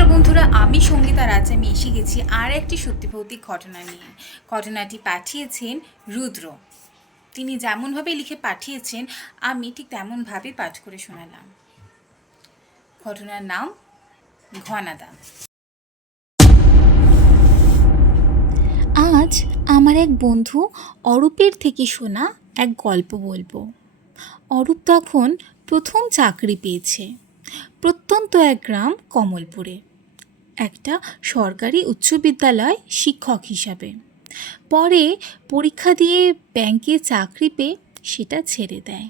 নমস্কার বন্ধুরা, আমি সঙ্গীতা রাজ, আমি এসে গেছি আর একটি সত্যি ভৌতিক ঘটনা নিয়ে। ঘটনাটি পাঠিয়েছেন রুদ্র। তিনি যেমনভাবে লিখে পাঠিয়েছেন, আমি ঠিক তেমনভাবে পাঠ করে শোনালাম। ঘটনার নাম ঘনাদা। আজ আমার এক বন্ধু অরূপের থেকে শোনা এক গল্প বলব। অরূপ তখন প্রথম চাকরি পেয়েছে, প্রত্যন্ত এক গ্রাম কমলপুরে। একটা সরকারি উচ্চ বিদ্যালয় শিক্ষক হিসাবে। পরে পরীক্ষা দিয়ে ব্যাংকে চাকরি পেয়ে সেটা ছেড়ে দেয়।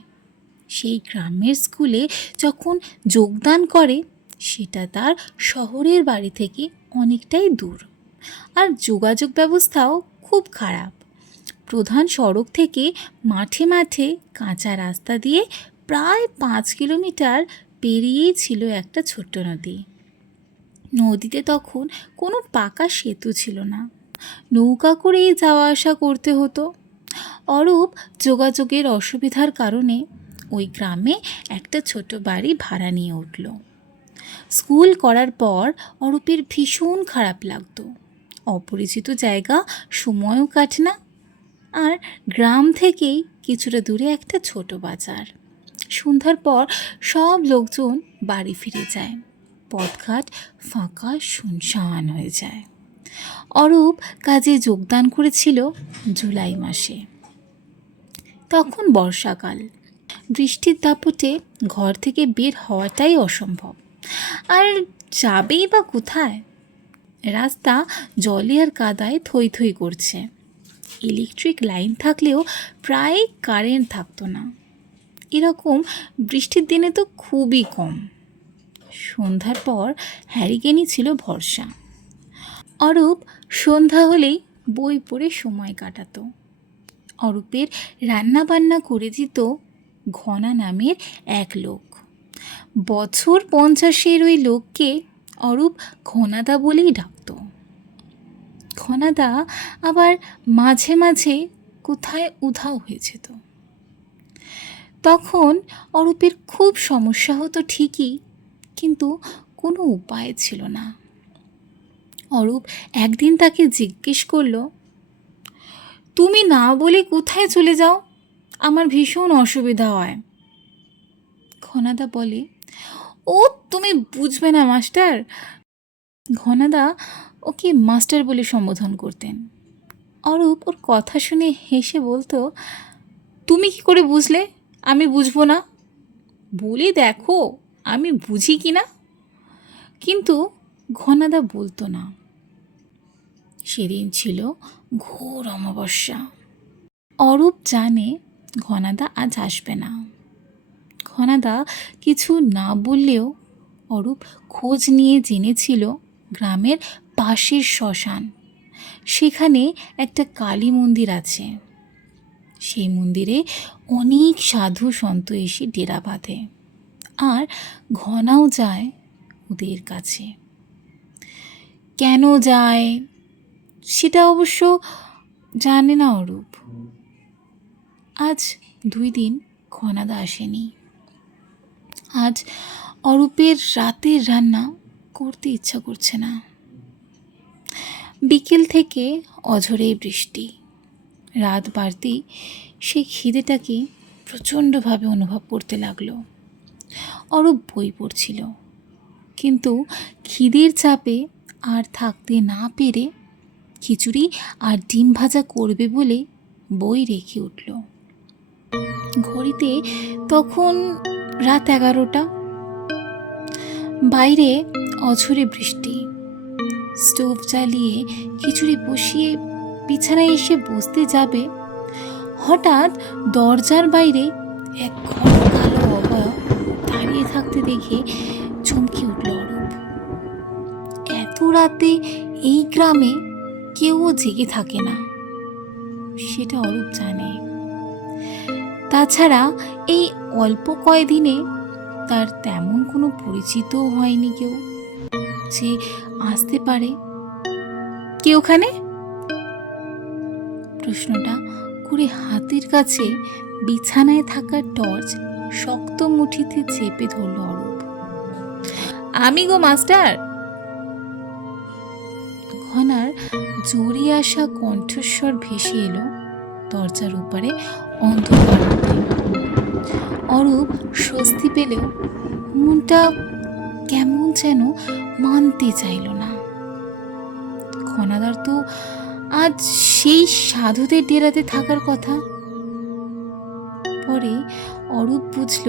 সেই গ্রামের স্কুলে যখন যোগদান করে, সেটা তার শহরের বাড়ি থেকে অনেকটাই দূর। আর যোগাযোগ ব্যবস্থাও খুব খারাপ। প্রধান সড়ক থেকে মাঠে মাঠে কাঁচা রাস্তা দিয়ে প্রায় পাঁচ কিলোমিটার পেরিয়েই ছিল একটা ছোট্ট নদী। নদীতে তখন কোনো পাকা সেতু ছিল না। নৌকা করেই যাওয়া আসা করতে হতো। অরূপ যোগাযোগের অসুবিধার কারণে ওই গ্রামে একটা ছোট বাড়ি ভাড়া নিয়ে উঠল। স্কুল করার পর অরূপের ভীষণ খারাপ লাগতো। অপরিচিত জায়গা, সময়ও কাটে না। আর গ্রাম থেকেই কিছুটা দূরে একটা ছোট বাজার। সন্ধ্যার পর সব লোকজন বাড়ি ফিরে যায়। পথঘাট ফাঁকা শুনশান হয়ে যায়। অরূপ কাজে যোগদান করেছিল জুলাই মাসে। তখন বর্ষাকাল। বৃষ্টির দাপটে ঘর থেকে বের হওয়াটাই অসম্ভব। আর যাবেই বা কোথায়? রাস্তা জলে আর কাদায় থই থই করছে। ইলেকট্রিক লাইন থাকলেও প্রায় কারেন্ট থাকতো না। এরকম বৃষ্টির দিনে তো খুবই কম। সন্ধ্যার পর হ্যারিকেনই ছিল ভরসা। অরূপ সন্ধ্যা হলেই বই পড়ে সময় কাটাতো। অরূপের রান্না বান্না করে দিত ঘনা নামের এক লোক। বছর পঞ্চাশের ওই লোককে অরূপ ঘনাদা বলেই ডাকত। ঘনাদা আবার মাঝে মাঝে কোথায় উধাও হয়ে যেত। তখন অরূপের খুব সমস্যা হতো ঠিকই কিন্তু কোনো উপায় ছিল না। অরূপ একদিন তাকে জিজ্ঞেস করল, তুমি না বলে কোথায় চলে যাও? আমার ভীষণ অসুবিধা হয়। ঘনাদা বলে, ও, তুমি বুঝবে না মাস্টার। ঘনাদা ওকে মাস্টার বলে সম্বোধন করতেন। অরূপ ওর কথা শুনে হেসে বলতো, তুমি কি করে বুঝলে? আমি বুঝব না। বলি দেখো। আমি বুঝি কি না? কিন্তু ঘনাদা বলতো না। সেদিন ছিল ঘোর অমাবস্যা। অরূপ জানে ঘনাদা আজ আসবে না। ঘনাদা কিছু না বললেও অরূপ খোঁজ নিয়ে জেনেছিল গ্রামের পাশের শ্মশান। সেখানে একটা কালী মন্দির আছে। সেই মন্দিরে অনেক সাধু সন্ত এসে ডেরা বাঁধে। আর ঘনাও যায় ওদের কাছে। কেন যায়? সেটা অবশ্য জানে না অরূপ। আজ দুই দিন ঘনাদা আসেনি। আজ অরূপের রাতের রান্না করতে ইচ্ছা করছে না। বিকেল থেকে অঝরে বৃষ্টি। রাত বাড়তেই সেই খিদেটাকে প্রচণ্ডভাবে অনুভব করতে লাগল। অরূপ বই পড়ছিল। কিন্তু খিদের চাপে আর থাকতে না পেরে খিচুড়ি আর ডিম ভাজা করবে বলে বই রেখে উঠল। ঘড়িতে তখন রাত এগারোটা। বাইরে অঝরে বৃষ্টি। স্টোভ জ্বালিয়ে খিচুড়ি বসিয়ে বিছানায় এসে বসতে যাবে। হঠাৎ দরজার বাইরে এক কালো অবয়ব দাঁড়িয়ে থাকতে দেখে চমকে উঠল অরূপ। এত রাতে এই গ্রামে কেউ জেগে থাকে না, সেটা অরূপ জানে। তাছাড়া এই অল্প কয়দিনে তার তেমন কোনো পরিচিতও হয়নি কেউ যে আসতে পারে। কে ওখানে? প্রশ্নটা করে হাতের কাছে বিছানায় থাকা টর্চ শক্ত মুঠিতে চেপে ধরল অরূপ। আমি গো, মাস্টার! ঘনার জড়িয়ে আসা কণ্ঠস্বর ভেসে এলো দরজার উপরে অন্ধকার অরূপ স্বস্তি পেলেও মনটা কেমন যেন মানতে চাইল না। ঘনাদার তো আজ সেই সাধুদের ডেরাতে থাকার কথা। পরে অরূপ বুঝল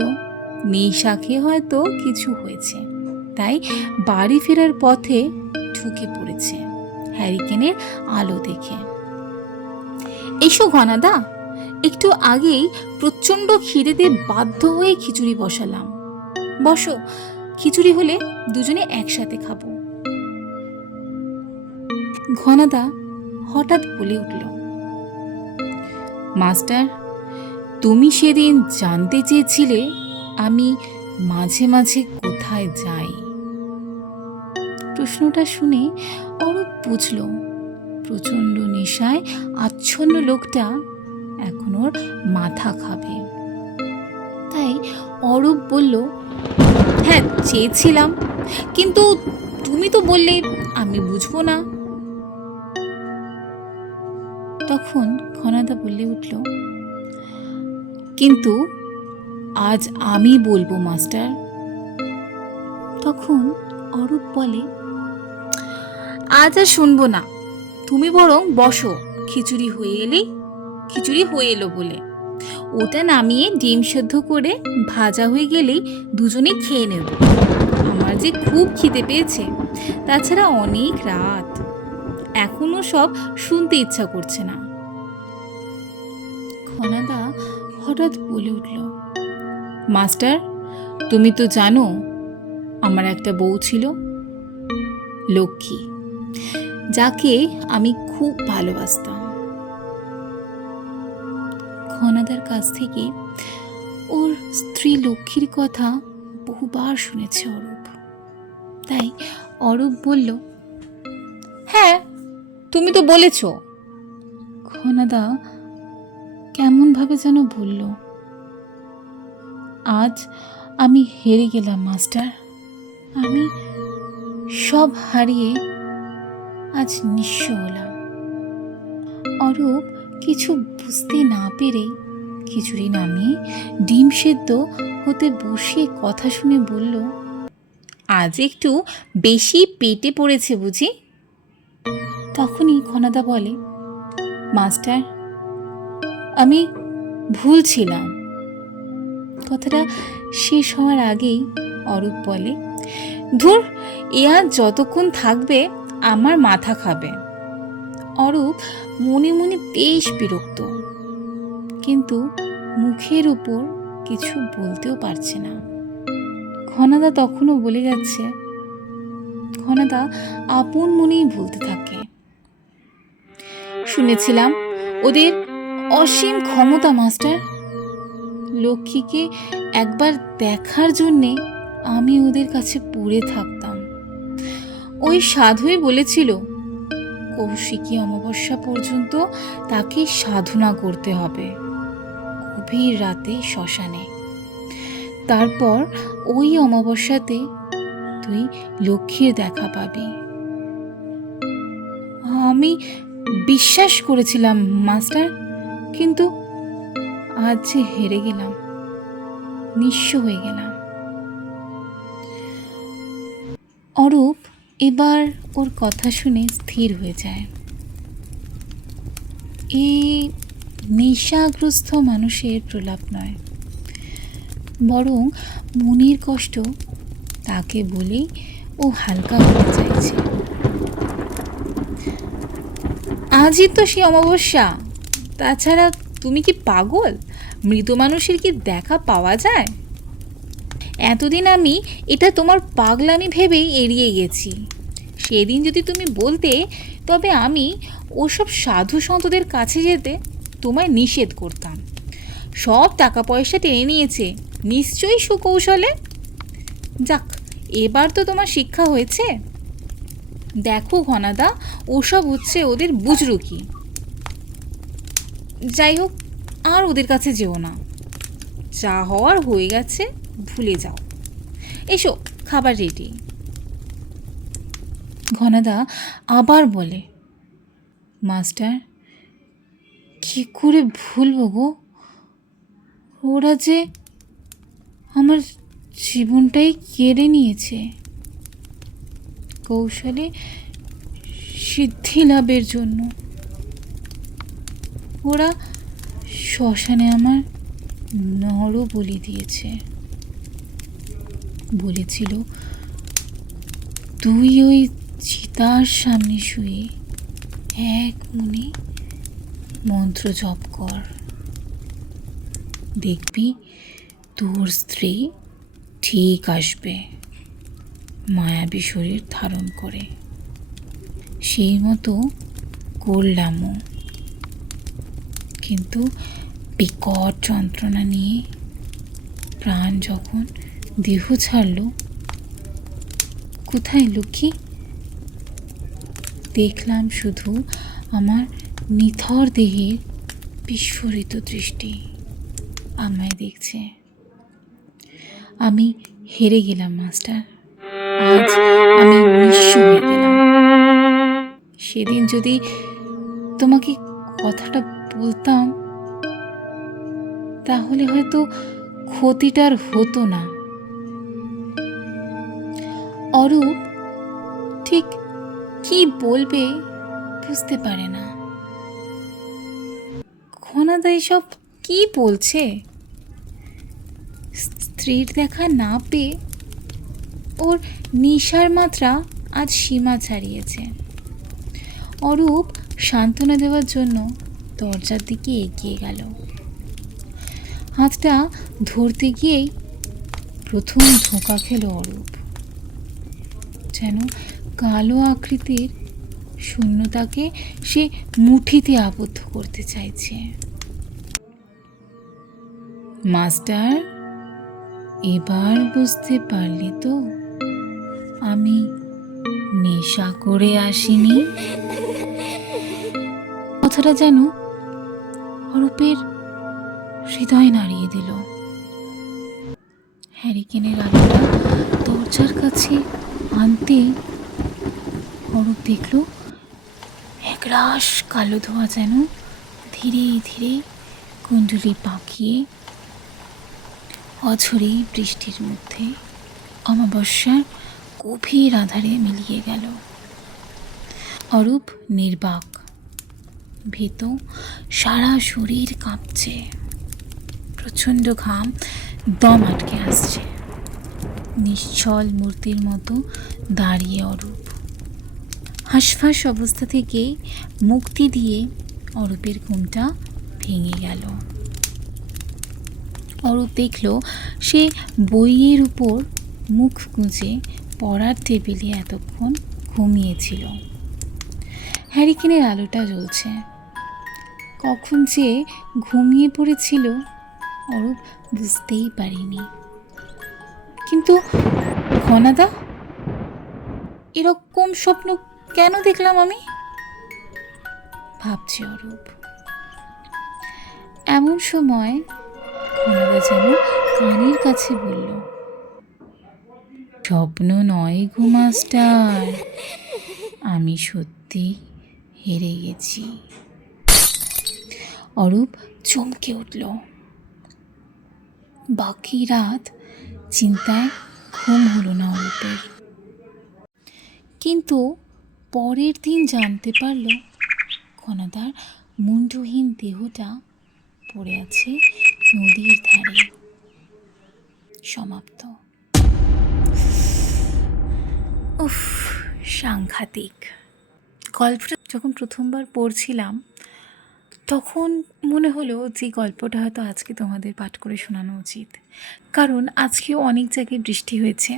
নেশা খেয়ে হয়তো কিছু হয়েছে। তাই বাড়ি ফেরার পথে ঢুকে পড়েছে হ্যারিকেনের আলো দেখে। এসো ঘনাদা, একটু আগেই প্রচণ্ড খিদেতে বাধ্য হয়ে খিচুড়ি বসালাম। বসো, খিচুড়ি হলে দুজনে একসাথে খাব। ঘনাদা হঠাৎ বলে উঠল, মাস্টার তুমি সেদিন জানতে চেয়েছিলে আমি মাঝে মাঝে কোথায় যাই? প্রশ্নটা শুনে অরূপ বুঝল, প্রচণ্ড নেশায় আচ্ছন্ন লোকটা এখন ওর মাথা খাবে। তাই অরূপ বলল হ্যাঁ চেয়েছিলাম, কিন্তু তুমি তো বললে আমি বুঝব না। তখন ঘনাদা বলে উঠল কিন্তু আজ আমি বলব, মাস্টার। তখন অরূপ বলে, আজ আর শুনব না। তুমি বরং বসো, খিচুড়ি হয়ে এলেই খিচুড়ি হয়ে এলো বলে। ওটা নামিয়ে ডিম সেদ্ধ করে ভাজা হয়ে গেলেই দুজনে খেয়ে নেব। আমার যে খুব খিদে পেয়েছে, তাছাড়া অনেক রাত। এখনও সব শুনতে ইচ্ছা করছে না। ঘনাদা হঠাৎ বলে উঠল, মাস্টার, তুমি তো জানো, আমার একটা বউ ছিল, লক্ষ্মী, যাকে আমি খুব ভালোবাসতাম। ঘনাদার কাছ থেকে ওর স্ত্রী লক্ষ্মীর কথা বহুবার শুনেছে অরূপ। তাই অরূপ বলল হ্যাঁ তুমি তো বলেছ। ঘনাদা কেমনভাবে যেন বলল, আজ আমি হেরে গেলাম, মাস্টার। আমি সব হারিয়ে আজ নিঃস্ব হলাম। অরূপ কিছু বুঝতে না পেরে খিচুড়ি নামিয়ে ডিম সেদ্ধ হতে বসিয়ে কথা শুনে বলল, আজ একটু বেশি পেটে পড়েছে বুঝি? তখনই ঘনাদা বলে, মাস্টার আমি ভুল ছিলাম কথাটা শেষ হওয়ার আগেই অরূপ বলে, ধুর আর যতক্ষণ থাকবে আমার মাথা খাবে। অরূপ মনে মনে বেশ বিরক্ত, কিন্তু মুখের উপর কিছু বলতেও পারছে না। ঘনাদা তখনও বলে যাচ্ছে, ঘনাদা আপন মনেই বলতে থাকে। শুনেছিলাম, ওদের অসীম ক্ষমতা, মাস্টার। লক্ষ্মীকে একবার দেখার জন্যে আমি ওদের কাছে পড়ে থাকতাম। ওই সাধুই বলেছিল, কৌশিকী অমাবস্যা পর্যন্ত তাকে সাধনা করতে হবে। গভীর রাতে শ্মশানে। তারপর ওই অমাবস্যাতে তুই লক্ষ্মীর দেখা পাবি। আমি বিশ্বাস করেছিলাম, মাস্টার। কিন্তু আজ যে হেরে গেলাম, নিঃস্ব হয়ে গেলাম। অরূপ এবার ওর কথা শুনে স্থির হয়ে যায়। এ নেশাগ্রস্ত মানুষের প্রলাপ নয়, বরং মনের কষ্ট তাকে বলেই ও হালকা হতে চাইছে। আজই তো সে অমাবস্যা। তাছাড়া তুমি কি পাগল? মৃত মানুষের কি দেখা পাওয়া যায়? এতদিন আমি এটা তোমার পাগলামি ভেবেই এড়িয়ে গেছি। সেদিন যদি তুমি বলতে, তবে আমি ওসব সাধু সন্তদের কাছে যেতে তোমায় নিষেধ করতাম। সব টাকা পয়সা টেনে নিয়েছে। নিশ্চয়ই সুকৌশলে? যাক, এবার তো তোমার শিক্ষা হয়েছে। দেখো ঘনাদা, ওসব হচ্ছে ওদের বুঝরু কি যাই হোক, আর ওদের কাছে যেও না। যা হওয়ার হয়ে গেছে, ভুলে যাও। এসো, খাবার রেডি ঘনাদা আবার বলে, মাস্টার, কি করে ভুলবো গো? ওরা যে আমার জীবনটাই কেড়ে নিয়েছে। কৌশলে সিদ্ধি লাভের জন্য। ওরা শ্মশানে আমার নর বলি দিয়েছে। বলেছিল, তুই ওই চিতার সামনে শুয়ে এক মনে মন্ত্র জপ কর। দেখবি তোর স্ত্রী ঠিক আসবে মায়াবী শরীর ধারণ করে। সেই মতো করলামও। কিন্তু বিকট যন্ত্রণা নিয়ে প্রাণ যখন দেহ ছাড়ল, কোথায় লক্ষ্মী? দেখলাম শুধু আমার নিথর দেহের বিস্ফোরিত দৃষ্টি। আমায় দেখছে। আমি হেরে গেলাম, মাস্টার। আজ আমি নিঃস্ব হয়ে গেলাম। সেদিন যদি তোমাকে কথাটা বলতাম, তাহলে হয়তো ক্ষতিটার হতো না। অরূপ ঠিক কি বলবে বুঝতে পারে না। ঘনাদা এসব কি বলছে? স্ত্রীর দেখা না পেয়ে ওর নিশার মাত্রা আজ সীমা ছাড়িয়েছে। অরূপ সান্ত্বনা দেওয়ার জন্য দরজার দিকে এগিয়ে গেল। হাতটা ধরতে গিয়েই প্রথম ধোঁকা খেল অরূপ। যেন কালো আকৃতির শূন্যতাকে সে মুঠিতে আবদ্ধ করতে চাইছে। মাস্টার, এবার বুঝতে পারলি তো? আমি নেশা করে আসিনি? কথাটা যেন অরূপের হৃদয় নাড়িয়ে দিল। হ্যারিকেনের আলোটা দরজার কাছে আনতেই অরূপ দেখল একরাশ কালো ধোয়া যেন ধীরে ধীরে কুণ্ডলি পাকিয়ে অঝরে বৃষ্টির মধ্যে অমাবস্যার গভীর আধারে মিলিয়ে গেল। অরূপ নির্বাক। ভীত। সারা শরীর কাঁপছে। প্রচণ্ড ঘাম দম আটকে আসছে। নিশ্চল মূর্তির মতো দাঁড়িয়ে অরূপ। হাঁসফাঁস অবস্থা থেকে মুক্তি দিয়ে অরূপের ঘুমটা ভেঙে গেল। অরূপ দেখল, সে বইয়ের উপর মুখ গুঁজে পড়ার টেবিলে এতক্ষণ ঘুমিয়েছিল। হ্যারিকেনের আলোটা জ্বলছে। কখন যে ঘুমিয়ে পড়েছিল, অরূপ বুঝতেই পারিনি। কিন্তু ঘনাদা এরকম স্বপ্ন কেন দেখলাম আমি? ভাবছি অরূপ। এমন সময় ঘনাদা যেন কানের কাছে বলল, স্বপ্ন নয় ঘুমাস্টার আমি সত্যি হেরে গেছি। অরূপ চমকে উঠল। বাকি রাত চিন্তায় ঘুম হলো না অরূপের। কিন্তু পরের দিন জানতে পারল ঘনদার মুন্ডহীন দেহটা পড়ে আছে নদীর ধারে। সমাপ্ত। উফ, সাংঘাতিক। গল্পটা যখন প্রথমবার পড়ছিলাম, তখন মনে হলো যে গল্পটা হয়তো আজকে তোমাদের পাঠ করে শোনানো উচিত। কারণ আজকেও অনেক জায়গায় বৃষ্টি হয়েছে।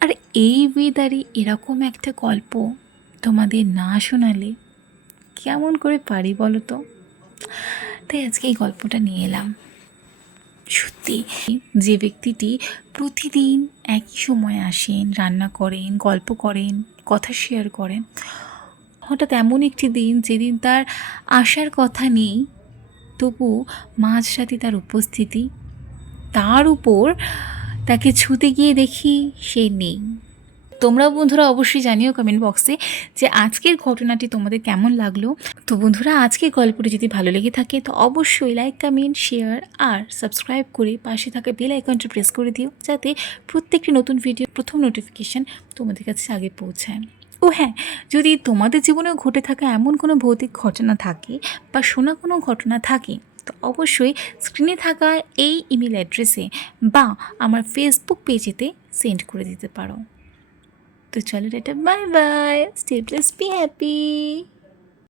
আর এই ওয়েদারে এরকম একটা গল্প তোমাদের না শোনালে কেমন করে পারি বলো তো? তাই আজকে এই গল্পটা নিয়ে এলাম। সত্যি, যে ব্যক্তিটি প্রতিদিন একই সময় আসেন, রান্না করেন, গল্প করেন, কথা শেয়ার করেন হঠাৎ এমন একটি দিন যেদিন তার আসার কথা নেই, তবু মাঝরাতে তার উপস্থিতি, তার উপর তাকে ছুতে গিয়ে দেখি সে নেই। তোমরা বন্ধুরা অবশ্যই জানিও কমেন্ট বক্সে যে আজকের ঘটনাটি তোমাদের কেমন লাগল। তো বন্ধুরা, আজকের গল্পটি যদি ভালো লেগে থাকে, তো অবশ্যই লাইক কমেন্ট শেয়ার আর সাবস্ক্রাইব করে পাশে থাকা বেল আইকনটি প্রেস করে দিও, যাতে প্রত্যেকটি নতুন ভিডিও প্রথম নোটিফিকেশান তোমাদের কাছে আগে পৌঁছায়। ও হ্যাঁ যদি তোমাদের জীবনেও ঘটে থাকা এমন কোনো ভৌতিক ঘটনা থাকে বা শোনা কোনো ঘটনা থাকে, তো অবশ্যই স্ক্রিনে থাকা এই ইমেল অ্যাড্রেসে বা আমার ফেসবুক পেজেতে সেন্ড করে দিতে পারো। তো চলো এটা bye bye stay blessed be happy